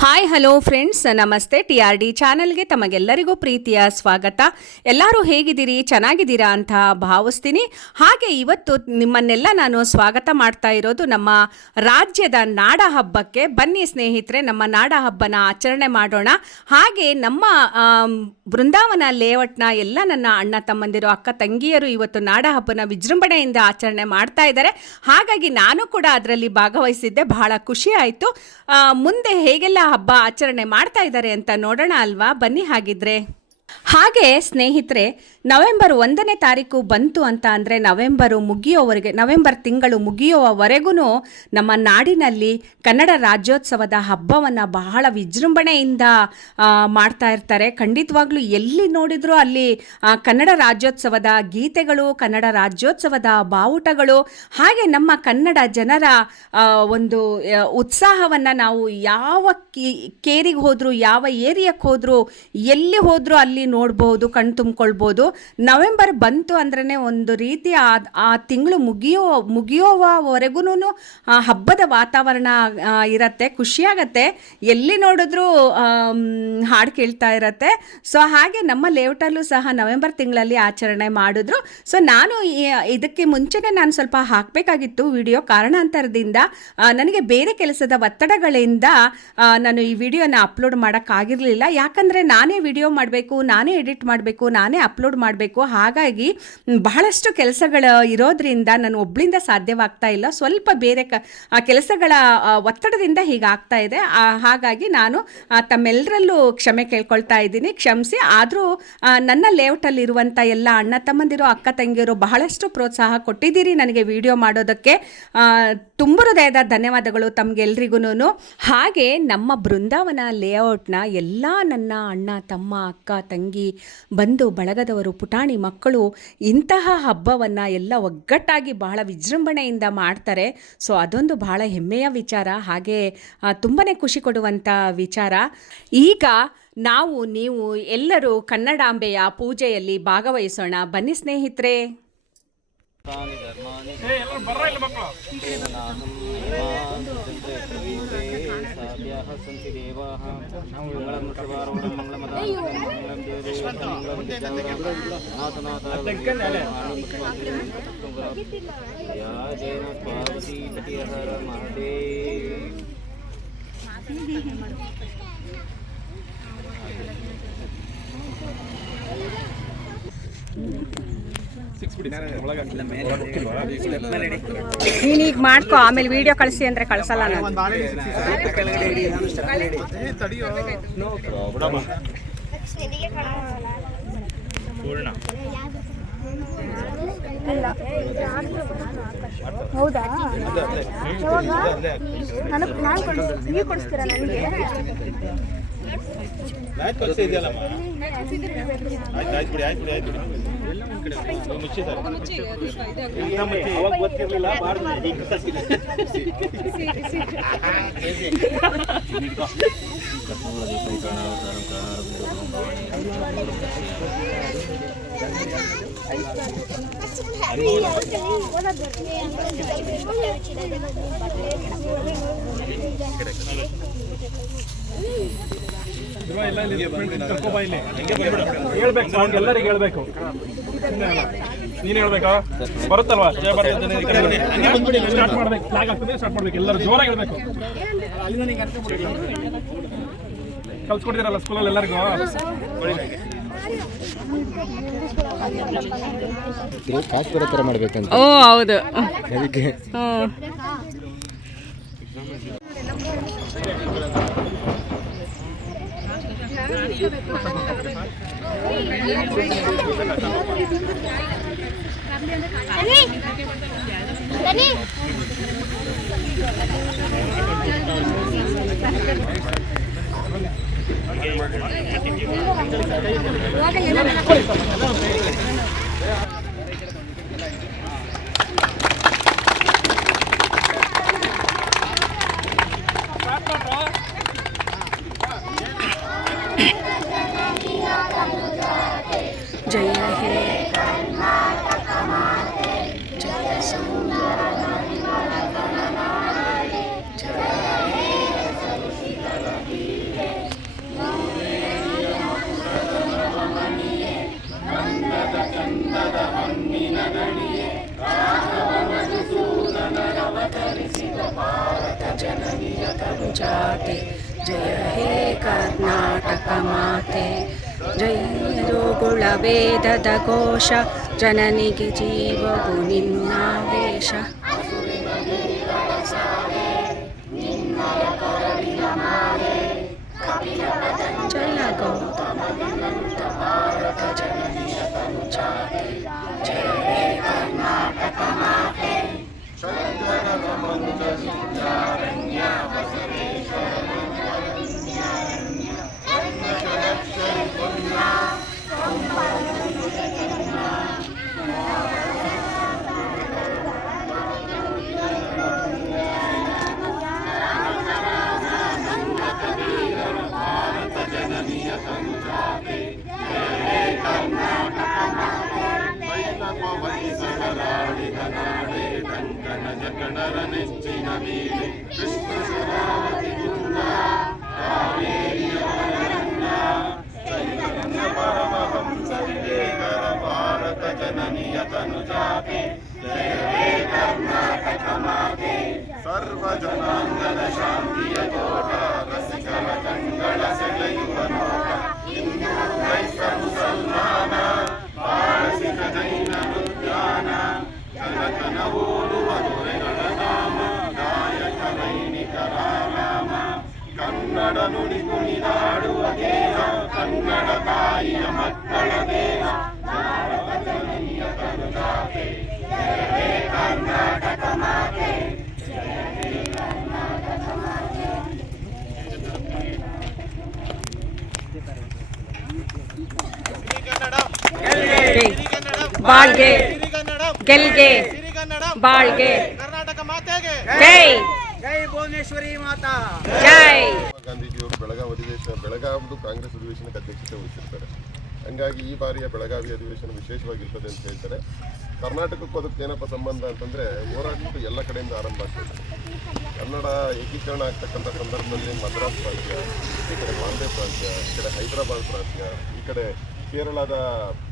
Hi hello friends ನಮಸ್ತೆ. T R D ಚಾನಲ್ಗೆ ತಮಗೆಲ್ಲರಿಗೂ ಪ್ರೀತಿಯ ಸ್ವಾಗತ. ಎಲ್ಲರೂ ಹೇಗಿದ್ದೀರಿ? ಚೆನ್ನಾಗಿದ್ದೀರಾ ಅಂತ ಭಾವಿಸ್ತೀನಿ. ಹಾಗೆ ಇವತ್ತು ನಿಮ್ಮನ್ನೆಲ್ಲ ನಾನು ಸ್ವಾಗತ ಮಾಡ್ತಾ ಇರೋದು ನಮ್ಮ ರಾಜ್ಯದ ನಾಡ ಹಬ್ಬಕ್ಕೆ. ಬನ್ನಿ ಸ್ನೇಹಿತರೆ, ನಮ್ಮ ನಾಡ ಹಬ್ಬನ ಆಚರಣೆ ಮಾಡೋಣ. ಹಾಗೆ ನಮ್ಮ ಬೃಂದಾವನ ಲೇಔಟ್ನ ಎಲ್ಲ ನನ್ನ ಅಣ್ಣ ತಮ್ಮಂದಿರು, ಅಕ್ಕ ತಂಗಿಯರು ಇವತ್ತು ನಾಡ ಹಬ್ಬನ ವಿಜೃಂಭಣೆಯಿಂದ ಆಚರಣೆ ಮಾಡ್ತಾ ಇದ್ದಾರೆ. ಹಾಗಾಗಿ ನಾನು ಕೂಡ ಅದರಲ್ಲಿ ಭಾಗವಹಿಸಿದ್ದೆ. ಬಹಳ ಖುಷಿ ಆಯಿತು. ಮುಂದೆ ಹೇಗೆಲ್ಲ ಹಬ್ಬ ಆಚರಣೆ ಮಾಡ್ತಾ ಇದ್ದಾರೆ ಅಂತ ನೋಡೋಣ ಅಲ್ವಾ? ಬನ್ನಿ ಹಾಗಿದ್ರೆ. ಹಾಗೆ ಸ್ನೇಹಿತರೆ ನವೆಂಬರ್ ಒಂದನೇ ತಾರೀಕು ಬಂತು ಅಂತ ಅಂದರೆ ನವೆಂಬರು ಮುಗಿಯೋವರೆಗೆ, ನವೆಂಬರ್ ತಿಂಗಳು ಮುಗಿಯುವವರೆಗೂ ನಮ್ಮ ನಾಡಿನಲ್ಲಿ ಕನ್ನಡ ರಾಜ್ಯೋತ್ಸವದ ಹಬ್ಬವನ್ನು ಬಹಳ ವಿಜೃಂಭಣೆಯಿಂದ ಮಾಡ್ತಾ ಇರ್ತಾರೆ. ಖಂಡಿತವಾಗ್ಲೂ ಎಲ್ಲಿ ನೋಡಿದರೂ ಅಲ್ಲಿ ಕನ್ನಡ ರಾಜ್ಯೋತ್ಸವದ ಗೀತೆಗಳು, ಕನ್ನಡ ರಾಜ್ಯೋತ್ಸವದ ಬಾವುಟಗಳು, ಹಾಗೆ ನಮ್ಮ ಕನ್ನಡ ಜನರ ಒಂದು ಉತ್ಸಾಹವನ್ನು ನಾವು ಯಾವ ಕೇರಿಗೆ ಹೋದರೂ, ಯಾವ ಏರಿಯಾಕ್ಕೆ ಹೋದರೂ, ಎಲ್ಲಿ ಹೋದರೂ ಅಲ್ಲಿ ನೋಡ್ಬೋದು, ಕಣ್ ತುಂಬಿಕೊಳ್ಬೋದು. ನವೆಂಬರ್ ಬಂತು ಅಂದ್ರೇ ಒಂದು ರೀತಿ ಆ ತಿಂಗಳು ಮುಗಿಯೋ ಮುಗಿಯೋವರೆಗೂ ಹಬ್ಬದ ವಾತಾವರಣ ಇರತ್ತೆ, ಖುಷಿಯಾಗತ್ತೆ. ಎಲ್ಲಿ ನೋಡಿದ್ರೂ ಹಾಡು ಕೇಳ್ತಾ ಇರತ್ತೆ. ಸೊ, ಹಾಗೆ ನಮ್ಮ ಲೇಔಟಲ್ಲೂ ಸಹ ನವೆಂಬರ್ ತಿಂಗಳಲ್ಲಿ ಆಚರಣೆ ಮಾಡಿದ್ರು. ಸೊ, ನಾನು ಇದಕ್ಕೆ ಮುಂಚೆನೇ ನಾನು ಸ್ವಲ್ಪ ಹಾಕಬೇಕಾಗಿತ್ತು ವಿಡಿಯೋ ಕಾರಣಾಂತರದಿಂದ. ನನಗೆ ಬೇರೆ ಕೆಲಸದ ಒತ್ತಡಗಳಿಂದ ನಾನು ಈ ವಿಡಿಯೋನ ಅಪ್ಲೋಡ್ ಮಾಡೋಕ್ಕಾಗಿರಲಿಲ್ಲ. ಯಾಕಂದರೆ ನಾನೇ ವಿಡಿಯೋ ಮಾಡಬೇಕು, ನಾನೇ ಎಡಿಟ್ ಮಾಡಬೇಕು, ನಾನೇ ಅಪ್ಲೋಡ್ ಮಾಡಬೇಕು. ಹಾಗಾಗಿ ಬಹಳಷ್ಟು ಕೆಲಸಗಳು ಇರೋದ್ರಿಂದ ನಾನು ಒಬ್ಳಿಂದ ಸಾಧ್ಯವಾಗ್ತಾ ಇಲ್ಲ. ಸ್ವಲ್ಪ ಬೇರೆ ಕ ಕೆಲಸಗಳ ಒತ್ತಡದಿಂದ ಹೀಗಾಗ್ತಾ ಇದೆ. ಹಾಗಾಗಿ ನಾನು ತಮ್ಮೆಲ್ಲರಲ್ಲೂ ಕ್ಷಮೆ ಕೇಳ್ಕೊಳ್ತಾ ಇದ್ದೀನಿ. ಕ್ಷಮಿಸಿ. ಆದರೂ ನನ್ನ ಲೇಔಟಲ್ಲಿರುವಂಥ ಎಲ್ಲ ಅಣ್ಣ ತಮ್ಮಂದಿರು, ಅಕ್ಕ ತಂಗಿಯರು ಬಹಳಷ್ಟು ಪ್ರೋತ್ಸಾಹ ಕೊಟ್ಟಿದ್ದೀರಿ ನನಗೆ ವಿಡಿಯೋ ಮಾಡೋದಕ್ಕೆ. ತುಂಬ ಹೃದಯದ ಧನ್ಯವಾದಗಳು ತಮಗೆಲ್ರಿಗೂ ಹಾಗೆ ನಮ್ಮ ಬೃಂದಾವನ ಲೇಔಟ್ನ ಎಲ್ಲ ನನ್ನ ಅಣ್ಣ, ತಮ್ಮ, ಅಕ್ಕ, ತಂಗಿ, ಬಂಧು, ಬಳಗದವರು ಪುಟಾಣಿ ಮಕ್ಕಳು ಇಂತಹ ಹಬ್ಬವನ್ನು ಎಲ್ಲ ಒಗ್ಗಟ್ಟಾಗಿ ಬಹಳ ವಿಜೃಂಭಣೆಯಿಂದ ಮಾಡ್ತಾರೆ. ಸೊ ಅದೊಂದು ಬಹಳ ಹೆಮ್ಮೆಯ ವಿಚಾರ. ಹಾಗೆ ತುಂಬಾ ಖುಷಿ ಕೊಡುವಂಥ ವಿಚಾರ. ಈಗ ನಾವು ನೀವು ಎಲ್ಲರೂ ಕನ್ನಡಾಂಬೆಯ ಪೂಜೆಯಲ್ಲಿ ಭಾಗವಹಿಸೋಣ. ಬನ್ನಿ ಸ್ನೇಹಿತರೆ. മംഗളാഹ സന്തി ദേവാഹ മംഗളം ശിവാരോണം മംഗളമദാമംഗളം ദേവേന്ദ്രനാഥനാഥ പാർവതി പതിഹര മഹാദേവ് Thank you. ನೀನು ಈಗ ಮಾಡ್ಕೊ ಆಮೇಲೆ ವಿಡಿಯೋ ಕಳಿಸಿ ಅಂದ್ರೆ ಕಳ್ಸಲ್ಲ ನಾನು ಹೌದಾ ಕೊಡ್ತೀರಾ ನನಗೆ ನಾನು ಕೊಡಿಸ್ ನೀವು ಕೊಡಿಸ್ತೀರಾ ನನಗೆ ಇಲ್ವಾ ಇಲ್ಲ ಇಲ್ಲಿ ಕರ್ಕೊ ಹೇಳ್ಬೇಕು ಸೌಂಡ್ ಎಲ್ಲರಿಗೆ ಹೇಳ್ಬೇಕು ನೀನ್ ಹೇಳ್ಬೇಕಾ ಬರುತ್ತಲ್ವಾ ಜಯ ಸ್ಟಾರ್ಟ್ ಮಾಡ್ಬೇಕು ಜೋರಾಗಿ ಹೇಳ್ಬೇಕು. ಕಲ್ಸ್ಕೊಟ್ಟಿದ್ದೀರಲ್ಲ ಸ್ಕೂಲಲ್ಲಿ ಎಲ್ಲರಿಗೂ? ಕಾಸು ಬರೋ ಥರ ಮಾಡ್ಬೇಕಂತ. ಓ ಹೌದು. ಅದಕ್ಕೆ. ಹ್ಞೂ ¿Qué? ¿Qué? ¿Qué? कमाते जय गोकुलवेदघोष जननि जीवगुनिन्नावेश चल गो Shantana Namantasintaranya Vasare Herren in deiner Liebe, Christus, ಬಾಳ್ಗೆ. ಗೆಲ್ಗೆ. ಬಾಳ್ಗೆ. ಕರ್ನಾಟಕ ಮಾತೆಗೆ. ಜೈ. ಜೈ ಭುವನೇಶ್ವರಿ ಮಾತಾ. ಜೈ. ಗಾಂಧೀಜಿಯವರು ಬೆಳಗಾವಿ ಅಧಿವೇಶನ ಬೆಳಗಾವಿದು ಕಾಂಗ್ರೆಸ್ ಅಧಿವೇಶನಕ್ಕೆ ಅಧ್ಯಕ್ಷತೆ ವಹಿಸಿರ್ತಾರೆ. ಹಂಗಾಗಿ ಈ ಬಾರಿಯ ಬೆಳಗಾವಿ ಅಧಿವೇಶನ ವಿಶೇಷವಾಗಿರ್ತದೆ ಅಂತ ಹೇಳ್ತಾರೆ. ಕರ್ನಾಟಕಕ್ಕೂ ಅದಕ್ಕೆ ಏನಪ್ಪ ಸಂಬಂಧ ಅಂತಂದ್ರೆ ಹೋರಾಟಗಳು ಎಲ್ಲ ಕಡೆಯಿಂದ ಆರಂಭ ಆಗ್ತದೆ ಕನ್ನಡ ಏಕೀಕರಣ ಆಗ್ತಕ್ಕಂಥ ಸಂದರ್ಭದಲ್ಲಿ ಮದ್ರಾಸ್ ಪ್ರಾಂತ್ಯ ಈ ಕಡೆ ಬಾಂಬೆ ಪ್ರಾಂತ್ಯ ಈ ಕಡೆ ಹೈದರಾಬಾದ್ ಪ್ರಾಂತ್ಯ ಈ ಕಡೆ ಕೇರಳದ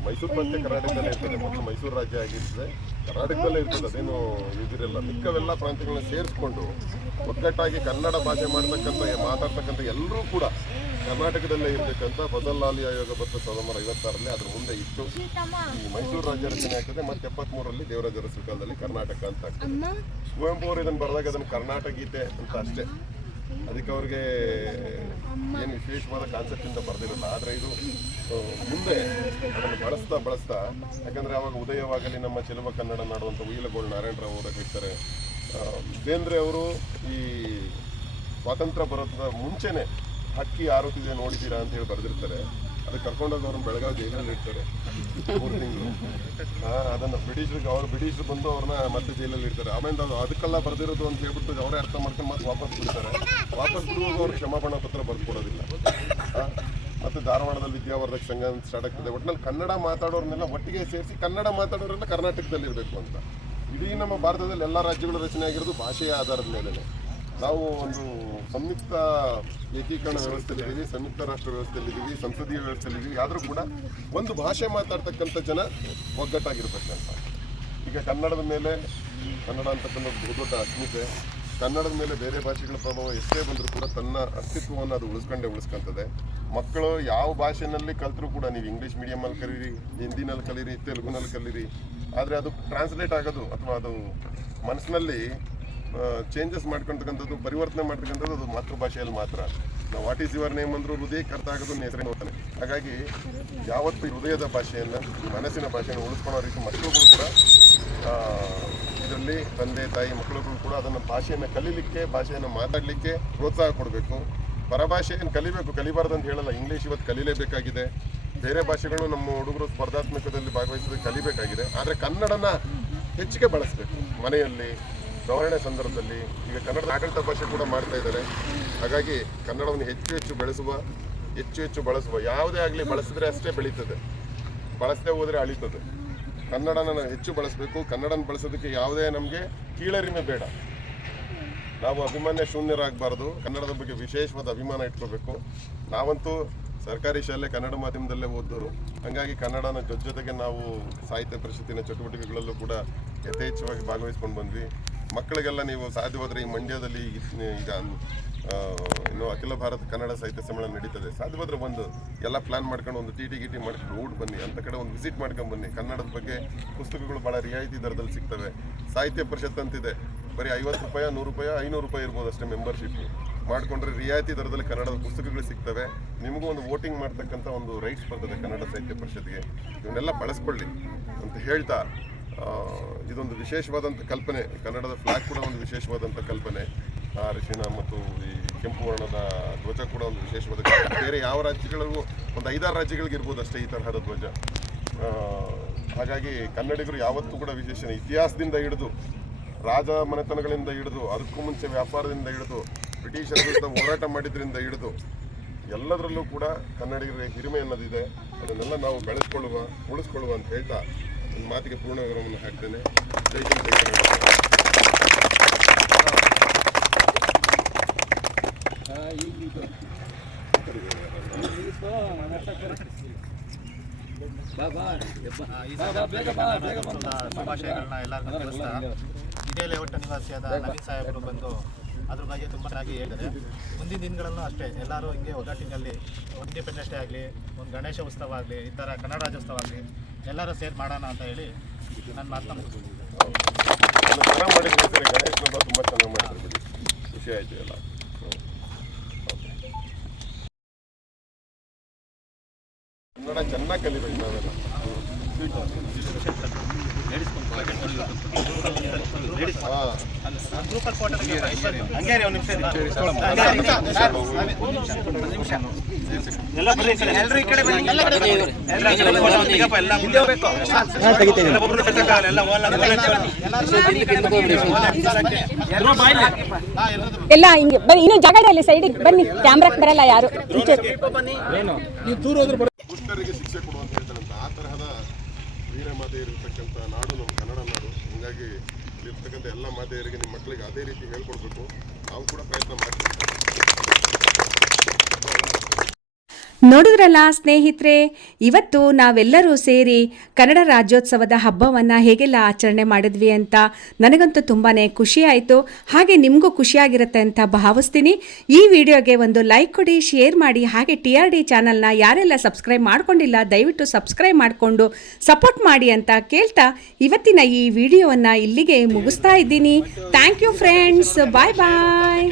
ಮೈಸೂರು ಪ್ರಾಂತ್ಯ ಕರ್ನಾಟಕದಲ್ಲೇ ಇರ್ತದೆ ಮೊದಲು ಮೈಸೂರು ರಾಜ್ಯ ಆಗಿರ್ತದೆ. ಕರ್ನಾಟಕದಲ್ಲೇ ಇರ್ತದೆ ಅದೇನು ಇದಿರಲ್ಲ. ಮಿಕ್ಕವೆಲ್ಲ ಪ್ರಾಂತ್ಯಗಳನ್ನ ಸೇರಿಸ್ಕೊಂಡು ಒಗ್ಗಟ್ಟಾಗಿ ಕನ್ನಡ ಭಾಷೆ ಮಾಡ್ತಕ್ಕಂಥ ಮಾತಾಡ್ತಕ್ಕಂಥ ಎಲ್ಲರೂ ಕೂಡ ಕರ್ನಾಟಕದಲ್ಲೇ ಇರಬೇಕಂತ ಫಜಲ್ ಲಾಲಿ ಆಯೋಗ ಬಂದ ಸಾವಿರದ ಒಂಬೈನೂರ ಐವತ್ತಾರರಲ್ಲಿ ಅದ್ರ ಮುಂದೆ ಇಟ್ಟು ಈ ಮೈಸೂರು ರಾಜ್ಯ ರಚನೆ ಆಗ್ತದೆ. ಮತ್ತೆ ಎಪ್ಪತ್ಮೂರರಲ್ಲಿ ದೇವರಾಜರ ಕಾಲದಲ್ಲಿ ಕರ್ನಾಟಕ ಅಂತ ಆಗ್ತದೆ. ಕುವೆಂಪು ಅವರು ಇದನ್ನು ಬರೆದಾಗ ಅದನ್ನು ಕರ್ನಾಟಕ ಗೀತೆ ಅಂತ ಅಷ್ಟೇ. ಅದಕ್ಕೆ ಅವ್ರಿಗೆ ಏನು ವಿಶೇಷವಾದ ಕಾನ್ಸೆಪ್ಟ್ ಇಂದ ಬರೆದಿರಲ್ಲ ಆದರೆ ಇದು ಮುಂದೆ ಅದನ್ನು ಬಳಸ್ತಾ ಬಳಸ್ತಾ ಯಾಕಂದರೆ ಅವಾಗ ಉದಯವಾಗಲಿ ನಮ್ಮ ಚೆಲುವ ಕನ್ನಡ ನಾಡುವಂಥ ಉಯಿಲಗೋಳು ನಾರಾಯಣರಾವ್ ಆ, ಬೇಂದ್ರೆ ಅವರು ಈ ಸ್ವಾತಂತ್ರ್ಯ ಬರೋದ ಮುಂಚೆನೆ ಹಕ್ಕಿ ಆರುತ್ತಿದೆ ನೋಡಿದ್ದೀರಾ ಅಂತ ಹೇಳಿ ಬರೆದಿರ್ತಾರೆ. ಅದಕ್ಕೆ ಕರ್ಕೊಂಡೋಗಿ ಅವ್ರನ್ನ ಬೆಳಗಾವಿ ಜೈಲಲ್ಲಿ ಇಡ್ತಾರೆ ಮೂರು ತಿಂಗಳು. ಅದನ್ನು ಬ್ರಿಟಿಷರಿಗೆ ಅವ್ರು ಬ್ರಿಟಿಷರು ಬಂದು ಅವ್ರನ್ನ ಮತ್ತೆ ಜೈಲಲ್ಲಿ ಇಡ್ತಾರೆ. ಆಮೇಲೆ ಅದು ಅದಕ್ಕೆಲ್ಲ ಬರೆದಿರೋದು ಅಂತ ಹೇಳ್ಬಿಟ್ಟು ಅವರೇ ಅರ್ಥ ಮಾಡ್ಕೊಂಡು ಮತ್ತೆ ವಾಪಸ್ ಬಿಡ್ತಾರೆ. ವಾಪಸ್ ಬಿಡುವಾಗ ಅವ್ರು ಕ್ಷಮಾಪಣ ಪತ್ರ ಬರ್ಕೊಡೋದಿಲ್ಲ. ಮತ್ತೆ ಧಾರವಾಡದಲ್ಲಿ ವಿದ್ಯಾವರ್ಧಕ ಸಂಘ ಅಂತ ಸ್ಟಾರ್ಟ್ ಆಗ್ತದೆ. ಒಟ್ಟಿನಲ್ಲಿ ಕನ್ನಡ ಮಾತಾಡೋರ್ನೆಲ್ಲ ಒಟ್ಟಿಗೆ ಸೇರಿಸಿ ಕನ್ನಡ ಮಾತಾಡೋರೆಲ್ಲ ಕರ್ನಾಟಕದಲ್ಲಿ ಇರಬೇಕು ಅಂತ. ಇಡೀ ನಮ್ಮ ಭಾರತದಲ್ಲಿ ಎಲ್ಲ ರಾಜ್ಯಗಳ ರಚನೆ ಆಗಿರೋದು ಭಾಷೆಯ ಆಧಾರದ ಮೇಲೆ ನಾವು ಒಂದು ಸಂಯುಕ್ತ ಏಕೀಕರಣ ವ್ಯವಸ್ಥೆಯಲ್ಲಿದ್ದೀವಿ ಸಂಯುಕ್ತ ರಾಷ್ಟ್ರ ವ್ಯವಸ್ಥೆಯಲ್ಲಿದ್ದೀವಿ ಸಂಸದೀಯ ವ್ಯವಸ್ಥೆಯಲ್ಲಿದ್ದೀವಿ ಆದರೂ ಕೂಡ ಒಂದು ಭಾಷೆ ಮಾತಾಡ್ತಕ್ಕಂಥ ಜನ ಒಗ್ಗಟ್ಟಾಗಿರ್ಬೇಕಂತ ಈಗ ಕನ್ನಡದ ಮೇಲೆ, ಕನ್ನಡ ಅಂತಕ್ಕಂಥ ಬಹುದೊಡ್ಡ ಅಸ್ಮಿತೆ. ಕನ್ನಡದ ಮೇಲೆ ಬೇರೆ ಭಾಷೆಗಳ ಪ್ರಭಾವ ಎಷ್ಟೇ ಬಂದರೂ ಕೂಡ ತನ್ನ ಅಸ್ತಿತ್ವವನ್ನು ಅದು ಉಳಿಸ್ಕೊಂಡೇ ಉಳಿಸ್ಕೊಂತದೆ. ಮಕ್ಕಳು ಯಾವ ಭಾಷೆನಲ್ಲಿ ಕಲ್ತರೂ ಕೂಡ ನೀವು ಇಂಗ್ಲೀಷ್ ಮೀಡಿಯಮಲ್ಲಿ ಕಲೀರಿ, ಹಿಂದಿನಲ್ಲಿ ಕಲೀರಿ, ತೆಲುಗುನಲ್ಲಿ ಕಲೀರಿ, ಆದರೆ ಅದು ಟ್ರಾನ್ಸ್ಲೇಟ್ ಆಗೋದು ಅಥವಾ ಅದು ಮನಸ್ಸಿನಲ್ಲಿ ಚೇಂಜಸ್ ಮಾಡ್ಕೊಳ್ತಕ್ಕಂಥದ್ದು ಪರಿವರ್ತನೆ ಮಾಡ್ತಕ್ಕಂಥದ್ದು ಅದು ಮಾತೃಭಾಷೆಯಲ್ಲಿ ಮಾತ್ರ. ನಾವು ವಾಟ್ ಈಸ್ ಯುವರ್ ನೇಮ್ ಅಂದರೂ ಹೃದಯಕ್ಕೆ ಅರ್ಥ ಆಗೋದು ಹೆಸರೇ ನೋಡ್ತಾನೆ. ಹಾಗಾಗಿ ಯಾವತ್ತು ಹೃದಯದ ಭಾಷೆಯನ್ನು, ಮನಸ್ಸಿನ ಭಾಷೆಯನ್ನು ಉಳಿಸ್ಕೊಳ್ಳೋ ರೀತಿ ಮಕ್ಕಳುಗಳು ಕೂಡ ಇದರಲ್ಲಿ ತಂದೆ, ತಾಯಿ, ಮಕ್ಕಳುಗಳು ಕೂಡ ಅದನ್ನು ಭಾಷೆಯನ್ನು ಕಲೀಲಿಕ್ಕೆ, ಭಾಷೆಯನ್ನು ಮಾತಾಡಲಿಕ್ಕೆ ಪ್ರೋತ್ಸಾಹ ಕೊಡಬೇಕು. ಪರಭಾಷೆಯನ್ನು ಕಲಿಬೇಕು, ಕಲಿಬಾರ್ದು ಅಂತ ಹೇಳಲ್ಲ. ಇಂಗ್ಲೀಷ್ ಇವತ್ತು ಕಲೀಲೇಬೇಕಾಗಿದೆ. ಬೇರೆ ಭಾಷೆಗಳು ನಮ್ಮ ಹುಡುಗರು ಸ್ಪರ್ಧಾತ್ಮಕದಲ್ಲಿ ಭಾಗವಹಿಸೋದಕ್ಕೆ ಕಲಿಬೇಕಾಗಿದೆ. ಆದರೆ ಕನ್ನಡನ ಹೆಚ್ಚಿಗೆ ಬಳಸಬೇಕು ಮನೆಯಲ್ಲಿ ಗೌರವಣೆ ಸಂದರ್ಭದಲ್ಲಿ ಈಗ ಕನ್ನಡದ ಆಡಳಿತ ಭಾಷೆ ಕೂಡ ಮಾಡ್ತಾ ಇದ್ದಾರೆ. ಹಾಗಾಗಿ ಕನ್ನಡವನ್ನು ಹೆಚ್ಚು ಹೆಚ್ಚು ಬೆಳೆಸುವ, ಹೆಚ್ಚು ಹೆಚ್ಚು ಬಳಸುವ, ಯಾವುದೇ ಆಗಲಿ ಬಳಸಿದ್ರೆ ಅಷ್ಟೇ ಬೆಳೀತದೆ. ಬಳಸದೆ ಹೋದರೆ ಅಳೀತದೆ. ಕನ್ನಡನ ಹೆಚ್ಚು ಬಳಸಬೇಕು. ಕನ್ನಡನ ಬಳಸೋದಕ್ಕೆ ಯಾವುದೇ ನಮಗೆ ಕೀಳರಿಮೆ ಬೇಡ. ನಾವು ಅಭಿಮಾನ್ಯ ಶೂನ್ಯರಾಗಬಾರ್ದು. ಕನ್ನಡದ ಬಗ್ಗೆ ವಿಶೇಷವಾದ ಅಭಿಮಾನ ಇಟ್ಕೋಬೇಕು. ನಾವಂತೂ ಸರ್ಕಾರಿ ಶಾಲೆ ಕನ್ನಡ ಮಾಧ್ಯಮದಲ್ಲೇ ಓದೋರು ಹಾಗಾಗಿ ಕನ್ನಡನ ಜೊತೆ ಜೊತೆಗೆ ನಾವು ಸಾಹಿತ್ಯ ಪರಿಷತ್ತಿನ ಚಟುವಟಿಕೆಗಳಲ್ಲೂ ಕೂಡ ಯಥೇಚ್ಛವಾಗಿ ಭಾಗವಹಿಸ್ಕೊಂಡು ಬಂದ್ವಿ. ಮಕ್ಕಳಿಗೆಲ್ಲ ನೀವು ಸಾಧ್ಯವಾದರೆ ಈ ಮಂಡ್ಯದಲ್ಲಿ ಈಗ- ಇನ್ನು ಅಖಿಲ ಭಾರತ ಕನ್ನಡ ಸಾಹಿತ್ಯ ಸಮ್ಮೇಳನ ನಡೀತದೆ. ಸಾಧ್ಯವಾದ್ರೆ ಒಂದು ಎಲ್ಲ ಪ್ಲಾನ್ ಮಾಡ್ಕೊಂಡು ಒಂದು ಟಿ ಟಿ ಗಿಟಿ ಮಾಡ್ಕೊಂಡು ಓಡ್ ಬನ್ನಿ. ಅಂತ ಕಡೆ ಒಂದು ವಿಸಿಟ್ ಮಾಡ್ಕೊಂಡು ಬನ್ನಿ. ಕನ್ನಡದ ಬಗ್ಗೆ ಪುಸ್ತಕಗಳು ಭಾಳ ರಿಯಾಯಿತಿ ದರದಲ್ಲಿ ಸಿಗ್ತವೆ. ಸಾಹಿತ್ಯ ಪರಿಷತ್ ಅಂತಿದೆ. ಬರೀ ಐವತ್ತು ರೂಪಾಯಿ, ನೂರು ರೂಪಾಯಿ, ಐನೂರು ರೂಪಾಯಿ ಇರ್ಬೋದು ಅಷ್ಟೇ ಮೆಂಬರ್ಶಿಪ್ ಮಾಡಿಕೊಂಡ್ರೆ ರಿಯಾಯಿತಿ ದರದಲ್ಲಿ ಕನ್ನಡದ ಪುಸ್ತಕಗಳು ಸಿಗ್ತವೆ. ನಿಮಗೂ ಒಂದು ವೋಟಿಂಗ್ ಮಾಡ್ತಕ್ಕಂಥ ಒಂದು ರೈಟ್ಸ್ ಬರ್ತದೆ ಕನ್ನಡ ಸಾಹಿತ್ಯ ಪರಿಷತ್ಗೆ. ಇವನ್ನೆಲ್ಲ ಬಳಸ್ಕೊಳ್ಳಿ ಅಂತ ಹೇಳ್ತಾ ಇದೊಂದು ವಿಶೇಷವಾದಂಥ ಕಲ್ಪನೆ. ಕನ್ನಡದ ಫ್ಲಾಗ್ ಕೂಡ ಒಂದು ವಿಶೇಷವಾದಂಥ ಕಲ್ಪನೆ. ಅರಿಶಿನ ಮತ್ತು ಈ ಕೆಂಪು ವರ್ಣದ ಧ್ವಜ ಕೂಡ ಒಂದು ವಿಶೇಷವಾದ ಕಲ್ಪನೆ. ಬೇರೆ ಯಾವ ರಾಜ್ಯಗಳಿಗೂ ಒಂದು ಐದಾರು ರಾಜ್ಯಗಳಿಗೆ ಇರ್ಬೋದು ಅಷ್ಟೇ ಈ ತರಹದ ಧ್ವಜ. ಹಾಗಾಗಿ ಕನ್ನಡಿಗರು ಯಾವತ್ತೂ ಕೂಡ ವಿಶೇಷ ಇತಿಹಾಸದಿಂದ ಹಿಡಿದು, ರಾಜ ಮನೆತನಗಳಿಂದ ಹಿಡಿದು, ಅದಕ್ಕೂ ಮುಂಚೆ ವ್ಯಾಪಾರದಿಂದ ಹಿಡಿದು, ಬ್ರಿಟಿಷರ ವಿರುದ್ಧ ಹೋರಾಟ ಮಾಡಿದ್ರಿಂದ ಹಿಡಿದು, ಎಲ್ಲದರಲ್ಲೂ ಕೂಡ ಕನ್ನಡಿಗರಿಗೆ ಹಿರಿಮೆ ಅನ್ನೋದಿದೆ. ಅದನ್ನೆಲ್ಲ ನಾವು ಬೆಳೆಸ್ಕೊಳ್ಳುವ, ಉಳಿಸ್ಕೊಳ್ಳುವ ಅಂತ ಹೇಳ್ತಾ ಮಾತಿಗೆ ಪೂರ್ಣ ವಿರಾಮವನ್ನು ಹಾಕ್ತೇನೆ. ಜೈ ಹಿಂದ್ ಶುಭಾಶಯಗಳನ್ನ ಎಲ್ಲರಿಗೂ ತಿಳಿಸ್ತಾ ಇದೇ ಲೇಔಟ್ ನಿವಾಸಿಯಾದ ನವೀನ್ ಸಾಹೇಬರು ಬಂದು ಅದ್ರ ಬಗ್ಗೆ ತುಂಬ ಚೆನ್ನಾಗಿ ಹೇಳಿದ್ದಾರೆ ಮುಂದಿನ ದಿನಗಳಲ್ಲೂ ಅಷ್ಟೇ, ಎಲ್ಲರೂ ಹಿಂಗೆ ಒಗ್ಗಟ್ಟಿನಲ್ಲಿ ಇಂಡಿಪೆಂಡೆನ್ಸ್ ಡೇ ಆಗಲಿ, ಒಂದು ಗಣೇಶ ಉತ್ಸವ ಆಗಲಿ, ಈ ಥರ ಕನ್ನಡ ರಾಜ್ಯೋತ್ಸವ ಆಗಲಿ, ಎಲ್ಲರೂ ಸೇರಿ ಮಾಡೋಣ ಅಂತ ಹೇಳಿ ನನ್ನ ಮಾತು ಮುಗಿಸ್ತೀನಿ ಅದು ಚೆನ್ನಾಗಿ ಮಾಡಿದ್ರು ಸರಿ ತುಂಬ ಚೆನ್ನಾಗಿ ಮಾಡಿದ್ರು ಖುಷಿ. ಕನ್ನಡ ಚೆನ್ನಾಗಿ ಕಲಿಬೇಕು ನಾವೆಲ್ಲ ಎಲ್ಲ ಹಿಂಗೆ ಬನ್ನಿ ಇನ್ನೊಂದು ಜಾಗ ಅಲ್ಲಿ ಸೈಡಿಗೆ ಬನ್ನಿ ಕ್ಯಾಮ್ರಾಕ್ ಬರಲ್ಲ ಯಾರು. ದುಷ್ಟರಿಗೆ ಶಿಕ್ಷೆ ಕೊಡು ಅಂತ ಹೇಳ್ತಾರಂತ ಆ ತರಹದ ವೀರ ಮಾತೆಯರು ಇರ್ತಕ್ಕಂಥ ನಾಡು ನಮ್ಮ ಕನ್ನಡ ನಾಡು. ಹೀಗಾಗಿ ಇಲ್ಲಿರ್ತಕ್ಕಂಥ ಎಲ್ಲ ಮಾತೆಯರಿಗೆ ನಿಮ್ಮ ಮಕ್ಕಳಿಗೆ ಅದೇ ರೀತಿ ಹೇಳ್ಕೊಡ್ಬೇಕು. ನಾವು ಕೂಡ ಪ್ರಯತ್ನ ಮಾಡ್ತೀವಿ. ನೋಡಿದ್ರಲ್ಲ ಸ್ನೇಹಿತರೆ, ಇವತ್ತು ನಾವೆಲ್ಲರೂ ಸೇರಿ ಕನ್ನಡ ರಾಜ್ಯೋತ್ಸವದ ಹಬ್ಬವನ್ನು ಹೇಗೆಲ್ಲ ಆಚರಣೆ ಮಾಡಿದ್ವಿ ಅಂತ ನನಗಂತೂ ತುಂಬಾ ಖುಷಿ ಆಯಿತು. ಹಾಗೆ ನಿಮಗೂ ಖುಷಿಯಾಗಿರುತ್ತೆ ಅಂತ ಭಾವಿಸ್ತೀನಿ. ಈ ವಿಡಿಯೋಗೆ ಒಂದು ಲೈಕ್ ಕೊಡಿ, ಶೇರ್ ಮಾಡಿ, ಹಾಗೆ ಟಿ ಆರ್ ಡಿ ಚಾನಲ್ನ ಯಾರೆಲ್ಲ ಸಬ್ಸ್ಕ್ರೈಬ್ ಮಾಡ್ಕೊಂಡಿಲ್ಲ, ದಯವಿಟ್ಟು ಸಬ್ಸ್ಕ್ರೈಬ್ ಮಾಡಿಕೊಂಡು ಸಪೋರ್ಟ್ ಮಾಡಿ ಅಂತ ಕೇಳ್ತಾ ಇವತ್ತಿನ ಈ ವಿಡಿಯೋವನ್ನು ಇಲ್ಲಿಗೆ ಮುಗಿಸ್ತಾ ಇದ್ದೀನಿ. Thank you friends bye bye